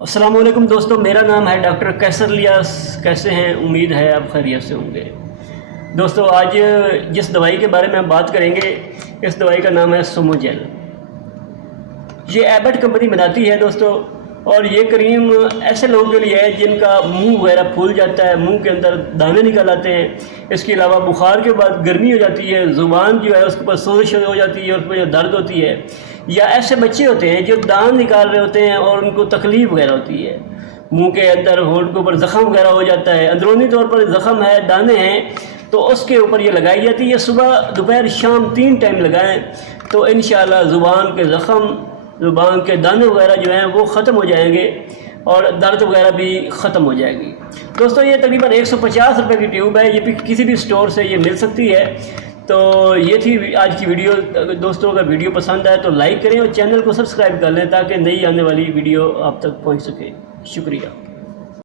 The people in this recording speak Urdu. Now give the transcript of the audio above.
السلام علیکم دوستوں، میرا نام ہے ڈاکٹر کیسر الیاس۔ کیسے ہیں؟ امید ہے آپ خیریت سے ہوں گے۔ دوستوں، آج جس دوائی کے بارے میں ہم بات کریں گے، اس دوائی کا نام ہے سوموجیل۔ یہ ایبٹ کمپنی بناتی ہے دوستوں، اور یہ کریم ایسے لوگوں کے لیے ہے جن کا منہ وغیرہ پھول جاتا ہے، منہ کے اندر دانے نکل آتے ہیں۔ اس کے علاوہ بخار کے بعد گرمی ہو جاتی ہے، زبان جو ہے اس کے اوپر سوزش ہو جاتی ہے، اس پہ جو درد ہوتی ہے، یا ایسے بچے ہوتے ہیں جو دان نکال رہے ہوتے ہیں اور ان کو تکلیف وغیرہ ہوتی ہے، منہ کے اندر ہونٹ کے اوپر زخم وغیرہ ہو جاتا ہے، اندرونی طور پر زخم ہے، دانے ہیں، تو اس کے اوپر یہ لگائی جاتی ہے۔ صبح دوپہر شام 3 ٹائم لگائیں تو انشاءاللہ زبان کے زخم، زبان کے دانے وغیرہ جو ہیں وہ ختم ہو جائیں گے، اور درد وغیرہ بھی ختم ہو جائے گی۔ دوستوں، یہ تقریباً 150 روپے کی ٹیوب ہے، یہ کسی بھی سٹور سے یہ مل سکتی ہے۔ تو یہ تھی آج کی ویڈیو۔ دوستوں، اگر ویڈیو پسند آئے تو لائک کریں اور چینل کو سبسکرائب کر لیں تاکہ نئی آنے والی ویڈیو آپ تک پہنچ سکے۔ شکریہ۔